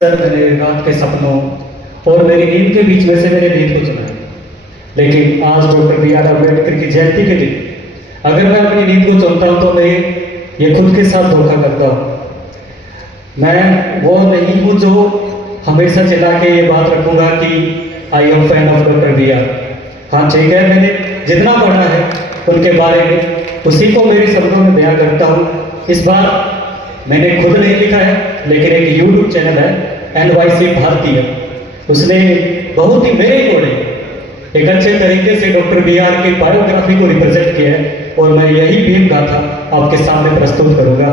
Sir मैंने रात के सपनों और मेरी नींद के बीच में से मैंने नींद को चुना। लेकिन आज डॉक्टर बी आर अम्बेडकर की जयंती के दिन अगर मैं अपनी नींद को चुनता हूँ तो मैं ये खुद के साथ धोखा करता हूँ। मैं वो नहीं हूँ जो हमेशा चिल्ला के ये बात रखूंगा कि I am fan of doctor B R. हाँ ठीक है, मैंने जितना पढ़ा है उनके बारे में उसी को मेरे शब्दों में बयां करता हूँ। इस बार मैंने खुद नहीं लिखा है, लेकिन एक यूट्यूब चैनल है NYC भारतीय, उसने बहुत ही मेरे अकॉर्डिंग एक अच्छे तरीके से डॉक्टर बी आर की बायोग्राफी को रिप्रेजेंट किया है और मैं यही भीम गाथा आपके सामने प्रस्तुत करूंगा।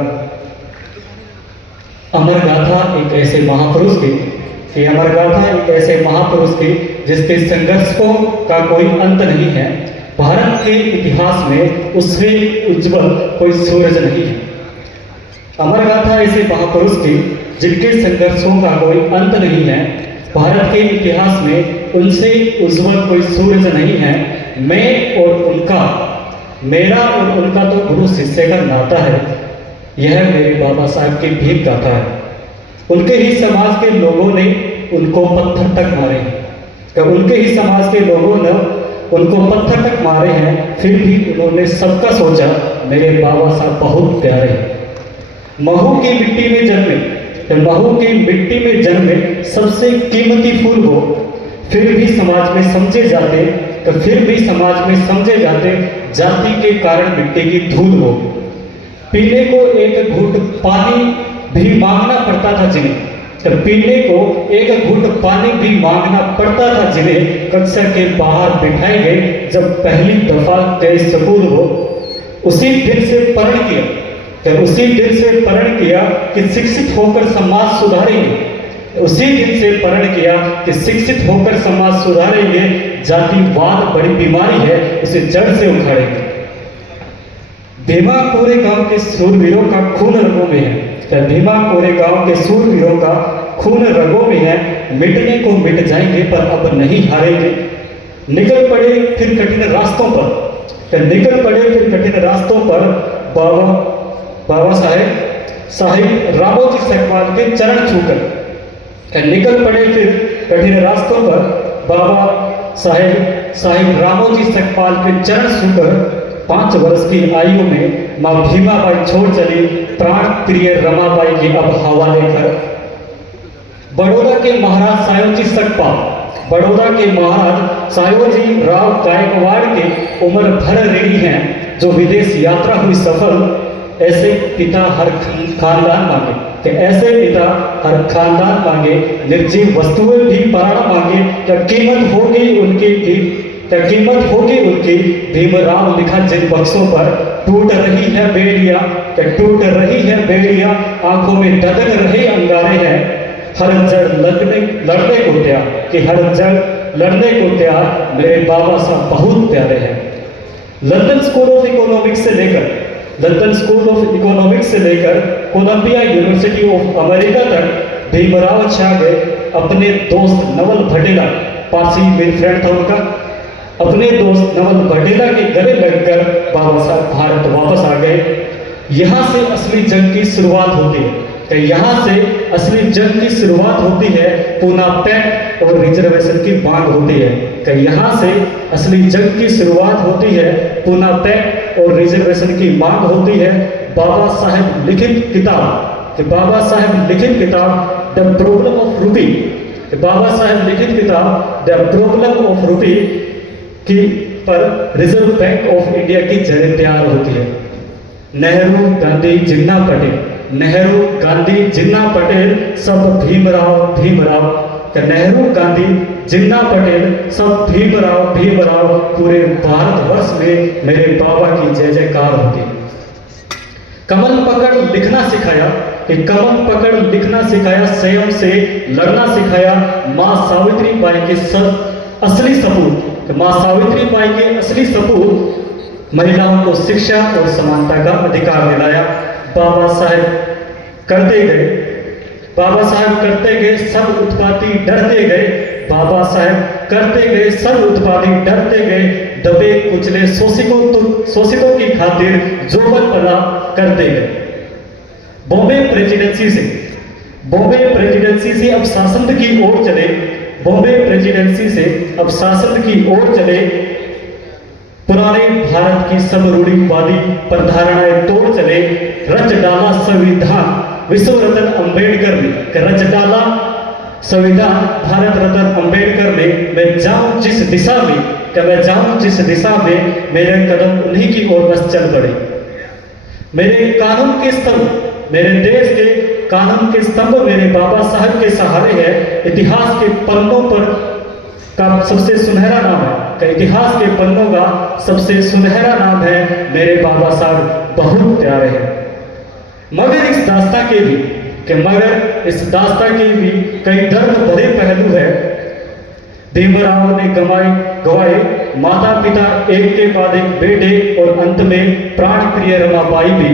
अमर गाथा एक ऐसे महापुरुष की, अमर गाथा एक ऐसे महापुरुष की जिसके संघर्षों का कोई अंत नहीं है। भारत के इतिहास में उससे उज्जवल कोई सूरज नहीं है। अमर गाथा ऐसे महापुरुष की जिनके संघर्षों का कोई अंत नहीं है। भारत के इतिहास में उनसे उज्जवल कोई सूरज नहीं है। मैं और उनका, मेरा और उनका तो गुरु शिष्य का नाता है। यह मेरे बाबा साहब की भीम गाथा है। उनके ही समाज के लोगों ने उनको पत्थर तक मारे हैं, तो उनके ही समाज के लोगों ने उनको पत्थर तक मारे हैं, फिर भी उन्होंने सबका सोचा मेरे बाबा साहब बहुत प्यारे हैं। महू की मिट्टी में जन्मे, तो महू की मिट्टी में जन्मे सबसे कीमती फूल हो, फिर भी समाज में समझे जाते, तो फिर भी समाज में समझे जाते जाति के कारण मिट्टी की धूल हो। पीने को एक घूंट पानी भी मांगना पड़ता था जिन्हें, तो पीने को एक घूंट पानी भी मांगना पड़ता था जिन्हें कक्षा के बाहर बिठाए गए जब पहली दफा गए स्कूल हो। उसी दिन से प्रण किया, तो उसी दिन से प्रण किया कि शिक्षित होकर समाज सुधारेंगे। उसी दिन से प्रण किया कि शिक्षित होकर समाज सुधारेंगे। जातिवाद बड़ी बीमारी है, उसे जड़ से उखाड़ेंगे। भीमा कोरे गांव के सूरवीरों का खून रगों में है, तो भीमा कोरे गांव के सूरवीरों का खून रगों में है। मिटने को मिट जाएंगे पर अब नहीं हारेंगे। निकल पड़े फिर कठिन रास्तों पर, तो निकल पड़े फिर कठिन रास्तों पर बाबा साहेब रामोजी सकपाल के चरण छूकर। निकल पड़े फिर कठिन रास्तों पर बाबा साहेब रामोजी सकपाल के चरण छूकर। 5 वर्ष की आयु में माँ भीमाबाई छोड़ चली प्राण प्रिय रमाबाई की अब हवाले कर। बड़ौदा के महाराज सायोजी सकपाल, बड़ौदा के महाराज सायोजी राव गायकवाड़ के उम्र भर ऋणी हैं जो विदेश यात्रा हुई सफल। ऐसे पिता हर खानदान मांगे, कि ऐसे पिता हर खानदान मांगे। निर्जीव वस्तुएं भी प्राण मांगे, क्या कीमत होगी उनकी भी, क्या कीमत होगी उनकी। भीमराव लिखा जिन बक्सों पर टूट रही है बेड़िया, क्या टूट रही है बेड़िया। आंखों में धधक रहे अंगारे हैं, हर जड़ लड़ने को तैयार, कि हर जड़ लड़ने को तैयार। मेरे बाबा साहब बहुत प्यारे हैं। लंदन स्कूल ऑफ इकोनॉमिक्स से लेकर कोलंबिया यूनिवर्सिटी ऑफ अमेरिका तक भीमराव छा गए। अपने दोस्त नवल भटेला, पारसी मेरी फ्रेंड था उनका, अपने दोस्त नवल भटेला के गले लगकर बाबा साहब भारत वापस आ गए। यहाँ से असली जंग की शुरुआत होती है, तो यहाँ से असली जंग की शुरुआत होती है। पूना पैक्ट और रिजर्वेशन की मांग होती है, तो यहाँ से असली जंग की शुरुआत होती है। पूना पैक्ट और रिजर्वेशन की मांग होती है। बाबा साहेब लिखित किताब, कि बाबा साहेब लिखित किताब द प्रॉब्लम ऑफ रूपी, बाबा साहेब लिखित किताब द प्रॉब्लम ऑफ रूपी की पर रिजर्व बैंक ऑफ इंडिया की जड़ें तैयार होती है। नेहरू गांधी जिन्ना पटेल, नेहरू गांधी जिन्ना पटेल सब भीमराव। नेहरू गांधी जिन्ना पटेल सब भीमराव। पूरे भारतवर्ष में मेरे बाबा की जय जयकार होगी। कमल पकड़ लिखना सिखाया, कि कमल पकड़ लिखना सिखाया। स्वयं से लड़ना सिखाया। माँ सावित्री बाई के असली सपूत, माँ सावित्री बाई के असली सपूत महिलाओं को शिक्षा और समानता का अधिकार दिलाया। बाबा साहेब करते गए सब उत्पाती डरते गए। बाबा साहेब करते गए सब उत्पाती डरते गए। दबे कुचले शोषितों की खातिर जोबन पला करते गए। बॉम्बे बॉम्बे प्रेसिडेंसी से अब शासन की ओर चले, बॉम्बे प्रेसिडेंसी से अब शासन की ओर चले, पुराने भारत की सब रूढ़िवादी प्रधारणाएं तोड़ चले, रच डाला संविधान विश्व रत्न अंबेडकर ने, रच डाला संविधान भारत रत्न अंबेडकर ने। मैं जाऊं जिस दिशा में, मैं जाऊं जिस दिशा में, मेरे कदम उन्हीं की ओर बस चल पड़े। मेरे कानून के स्तंभ, मेरे देश के कानून के स्तंभ मेरे बाबा साहब के सहारे है। इतिहास के पन्नों पर का सबसे सुनहरा नाम है, इतिहास के पन्नों का सबसे सुनहरा नाम है, मेरे बाबा साहब बहुत प्यारे हैं। मगर इस दास्तां के भी मगर इस दास्तां के भी कई दर्द भरे पहलू है। भीमराव ने गवाए माता पिता एक के बाद एक बेटे, और अंत में प्राण प्रिय रमाबाई भी।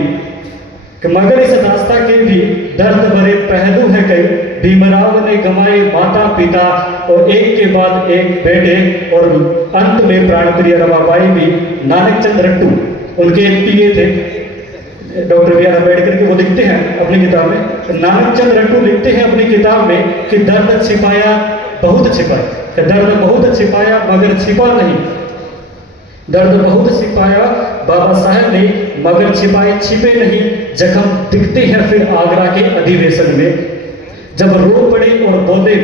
मगर इस दास्तां के भी दर्द भरे पहलू है कई। भीमराव ने गंवाए माता पिता और एक के बाद एक बेटे, और अंत में प्राण प्रिय रमाबाई भी। नानक चंद रट्टू उनके पीए थे, डॉक्टर बी आर अम्बेडकर के, वो लिखते हैं अपनी किताब में, नानक चंद रट्टू लिखते हैं अपनी किताब में कि दर्द छिपाया बहुत छिपाया, दर्द बहुत छिपाया मगर छिपा नहीं, दर्द बहुत छिपाया बाबा साहब ने मगर छिपाए छिपे नहीं। जख्म दिखते हैं फिर आगरा के अधिवेशन में, जब रो पड़े और बोले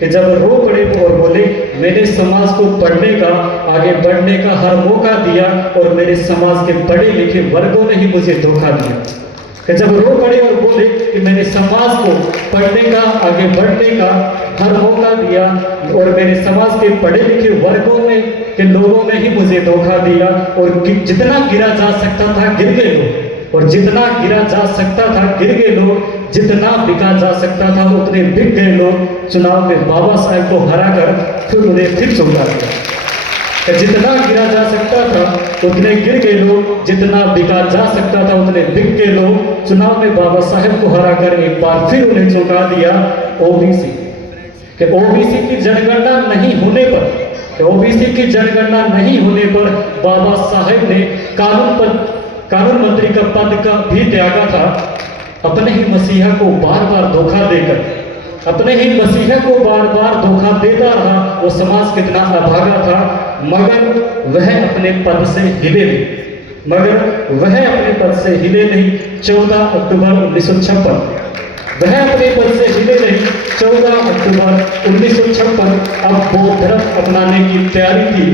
कि जब रो पड़े और बोले, मैंने समाज को पढ़ने का, आगे बढ़ने का हर मौका दिया, और मेरे समाज के पढ़े लिखे वर्गों ने ही मुझे धोखा दिया। कि जब रो पड़े और बोले कि मैंने समाज को पढ़ने का, आगे बढ़ने का हर मौका दिया, और मेरे समाज के पढ़े लिखे वर्गों में के लोगों ने ही मुझे धोखा दिया, और जितना गिरा जा सकता था गिर गए लोग, और जितना गिरा जा सकता था गिर गए लोग, जितना बिका जा सकता था उतने बिक गए लोग। चुनाव में बाबा साहब को हराकर फिर उन्हें फिर चौंका दिया। जितना गिरा जा सकता था उतने गिर गए लोग, जितना बिका जा सकता था उतने बिक गए लोग। चुनाव में बाबा साहब को हराकर एक बार फिर उन्हें चौंका दिया ओबीसी। कि ओबीसी की जनगणना नहीं होने पर, ओबीसी की जनगणना नहीं होने पर बाबा साहब ने कानून मंत्री का पद का भी त्यागा था। अपने ही मसीहा को बार बार धोखा देकर, अपने ही मसीहा को बार बार धोखा देता रहा। वो समाज कितना अभागा था, मगर वह अपने पद से हिले नहीं, मगर वह अपने पद से हिले नहीं। 14 अक्टूबर 1956 वह अपने पद से हिले नहीं। 14 अक्टूबर 1956 अब बौद्ध धर्म अपनाने की तैयारी थी।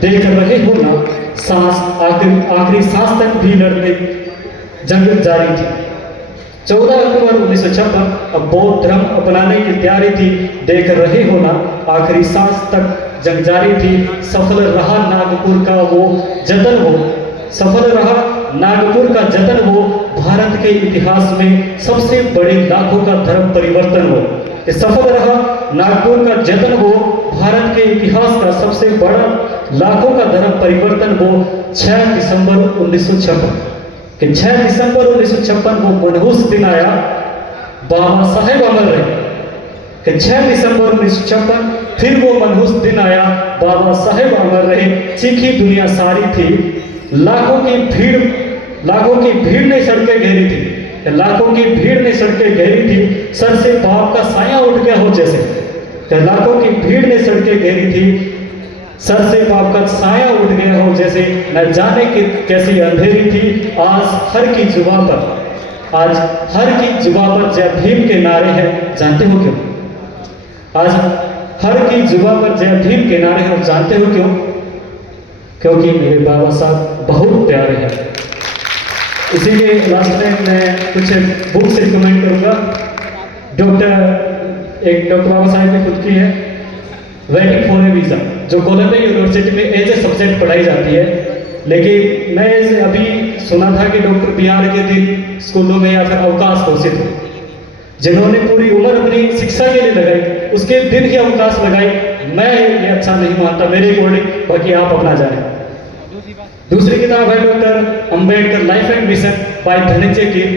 देख रहे हो ना, सांस आखिरी सांस तक भी लड़ने जंग जारी थी। 14 अक्टूबर 1956 अब बौद्ध धर्म अपनाने की तैयारी थी। देख रहे हो ना, आखिरी सांस तक जंग जारी थी। सफल रहा नागपुर का वो जतन हो, सफल रहा नागपुर का जतन हो, भारत के इतिहास में सबसे बड़े लाखों का धर्म परिवर्तन हो। सफल रहा नागपुर का जतन हो, भारत के इतिहास का सबसे बड़ा लाखों का धर्म परिवर्तन हो। 6 दिसंबर 1956 कि 6 दिसंबर 1956 वो मनहूस दिन आया, बाबा साहेब अमर रहे। कि 6 दिसंबर 1956 फिर वो मनहूस दिन आया, बाबा साहेब अमर रहे। चीखी दुनिया सारी थी, लाखों की भीड़ ने सड़कें घेरी थी, लाखों की भीड़ ने सड़कें घेरी थी। सर से पाप का साया उठ गया हो जैसे, लाखों की भीड़ ने सड़कें घेरी थी। सर से पाप का साया उठ गया हो जैसे, न जाने कि कैसी अंधेरी थी। आज हर की जुबान पर जय भीम के नारे हैं, जानते हो क्यों? आज हर की जुबान पर जय भीम के नारे हैं, जानते हो क्यों? क्योंकि मेरे बाबा साहब बहुत प्यारे हैं। इसीलिए लास्ट टाइम मैं कुछ बुक्स रिकमेंड करूंगा। डॉक्टर बाबा साहब ने खुद की है, वेटिंग फॉर ए वीज़ा, जो कोलंबिया यूनिवर्सिटी में एज ए सब्जेक्ट पढ़ाई जाती है। लेकिन मैं अभी सुना था कि डॉक्टर BR के दिन स्कूलों में या फिर अवकाश घोषित हो, जिन्होंने पूरी उम्र अपनी शिक्षा के लिए लगाई, उसके दिन ही अवकाश लगाई। मैं ये अच्छा नहीं मानता मेरे अकॉर्डिंग, बाकी आप अपना जाने। दूसरी किताब है doctor Ambedkar life and mission by Dhananjay Keer,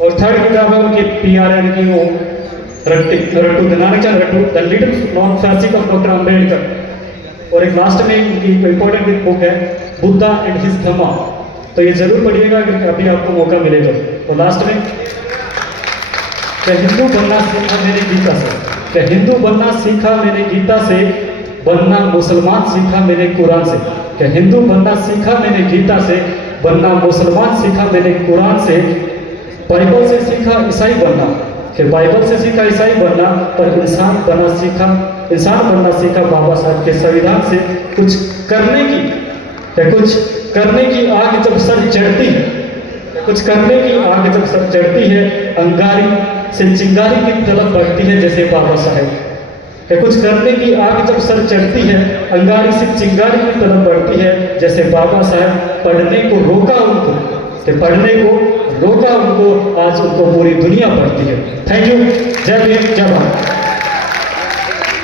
और थर्ड किताब है उनकी PRN की वो Rattu, Nanak Chand Rattu, the little known classic of doctor Ambedkar. और एक लास्ट में उनकी इंपॉर्टेंट बुक है बुद्धा एंड हिज धम्मा, तो ये जरूर पढ़िएगा अगर अभी आपको मौका मिले तो। लास्ट में क्या हिंदू बनना सीखा मैंने गीता से, क्या हिंदू बनना सीखा मैंने गीता से, बनना मुसलमान सीखा मैंने कुरान से। क्या हिंदू बनना सीखा मैंने गीता से, बनना मुसलमान सीखा मैंने कुरान से। बाइबल से सीखा ईसाई बनना, फिर बाइबल से सीखा ईसाई बनना, पर इंसान बनना सीखा बाबा साहब के संविधान से। कुछ करने की या कुछ करने की आग जब सर चढ़ती है, कुछ करने की आग जब सर चढ़ती है, अंगारी से चिंगारी की तलब बढ़ती है जैसे बाबा साहब। कुछ करने की आग जब सर चढ़ती है, अंगारी से चिंगारी की तरफ बढ़ती है जैसे बाबा साहब। पढ़ने को रोका उनको, पढ़ने को रोका उनको, आज उनको पूरी दुनिया पढ़ती है। Thank you. जय भीम, जय भारत।